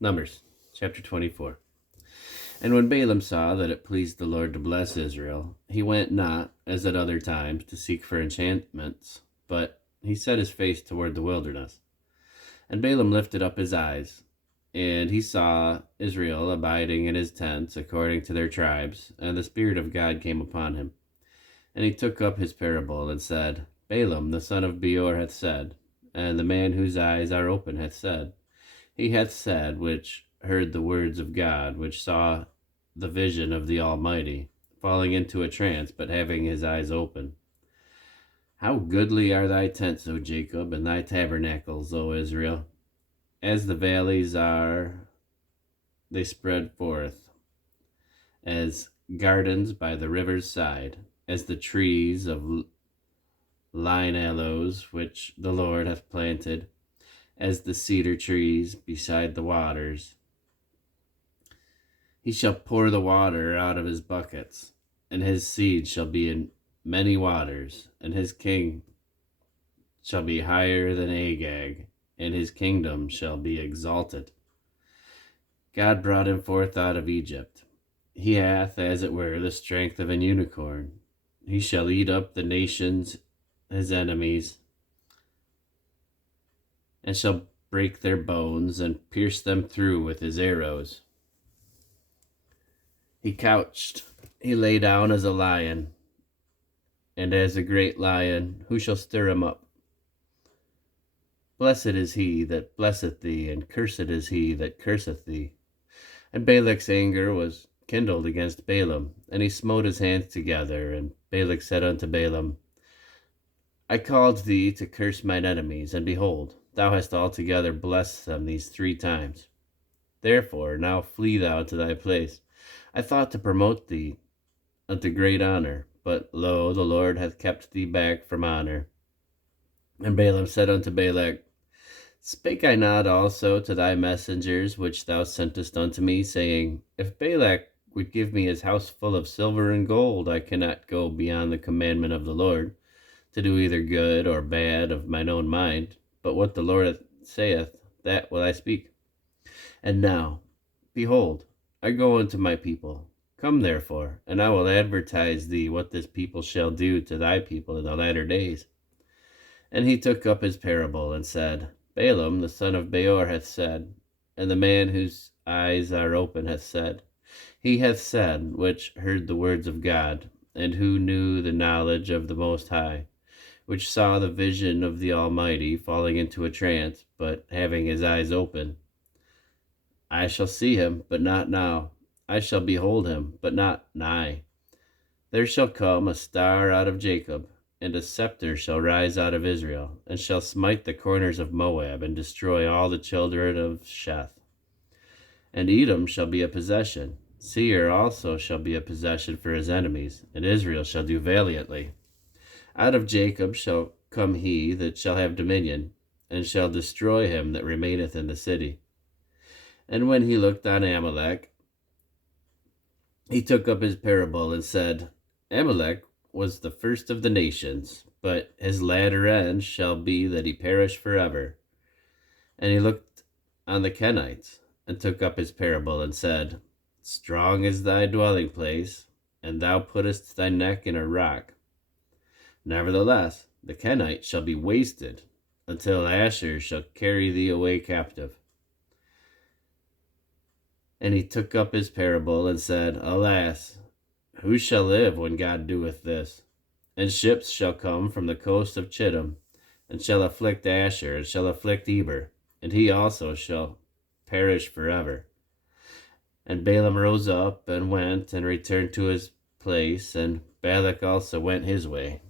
Numbers chapter 24. And when Balaam saw that it pleased the Lord to bless Israel, he went not, as at other times, to seek for enchantments, but he set his face toward the wilderness. And Balaam lifted up his eyes, and he saw Israel abiding in his tents according to their tribes, and the Spirit of God came upon him. And he took up his parable, and said, Balaam the son of Beor hath said, and the man whose eyes are open hath said, he hath said, which heard the words of God, which saw the vision of the Almighty, falling into a trance, but having his eyes open. How goodly are thy tents, O Jacob, and thy tabernacles, O Israel! As the valleys are, they spread forth, as gardens by the river's side, as the trees of line aloes, which the Lord hath planted, as the cedar trees beside the waters. He shall pour the water out of his buckets, and his seed shall be in many waters, and his king shall be higher than Agag, and his kingdom shall be exalted. God brought him forth out of Egypt. He hath, as it were, the strength of an unicorn. He shall eat up the nations, his enemies, and shall break their bones, and pierce them through with his arrows. He couched, he lay down as a lion, and as a great lion, who shall stir him up? Blessed is he that blesseth thee, and cursed is he that curseth thee. And Balak's anger was kindled against Balaam, and he smote his hands together. And Balak said unto Balaam, I called thee to curse mine enemies, and behold, thou hast altogether blessed them these 3 times. Therefore now flee thou to thy place. I thought to promote thee unto great honor, but lo, the Lord hath kept thee back from honor. And Balaam said unto Balak, Spake I not also to thy messengers which thou sentest unto me, saying, If Balak would give me his house full of silver and gold, I cannot go beyond the commandment of the Lord, to do either good or bad of mine own mind, but what the Lord saith, that will I speak. And now, behold, I go unto my people. Come therefore, and I will advertise thee what this people shall do to thy people in the latter days. And he took up his parable, and said, Balaam the son of Beor hath said, and the man whose eyes are open hath said, he hath said, which heard the words of God, and who knew the knowledge of the Most High, which saw the vision of the Almighty, falling into a trance, but having his eyes open. I shall see him, but not now. I shall behold him, but not nigh. There shall come a star out of Jacob, and a scepter shall rise out of Israel, and shall smite the corners of Moab, and destroy all the children of Sheth. And Edom shall be a possession. Seir also shall be a possession for his enemies, and Israel shall do valiantly. Out of Jacob shall come he that shall have dominion, and shall destroy him that remaineth in the city. And when he looked on Amalek, he took up his parable, and said, Amalek was the first of the nations, but his latter end shall be that he perish forever. And he looked on the Kenites, and took up his parable, and said, Strong is thy dwelling place, and thou puttest thy neck in a rock. Nevertheless, the Kenites shall be wasted, until Asher shall carry thee away captive. And he took up his parable, and said, Alas, who shall live when God doeth this? And ships shall come from the coast of Chittim, and shall afflict Asher, and shall afflict Eber, and he also shall perish forever. And Balaam rose up, and went, and returned to his place, and Balak also went his way.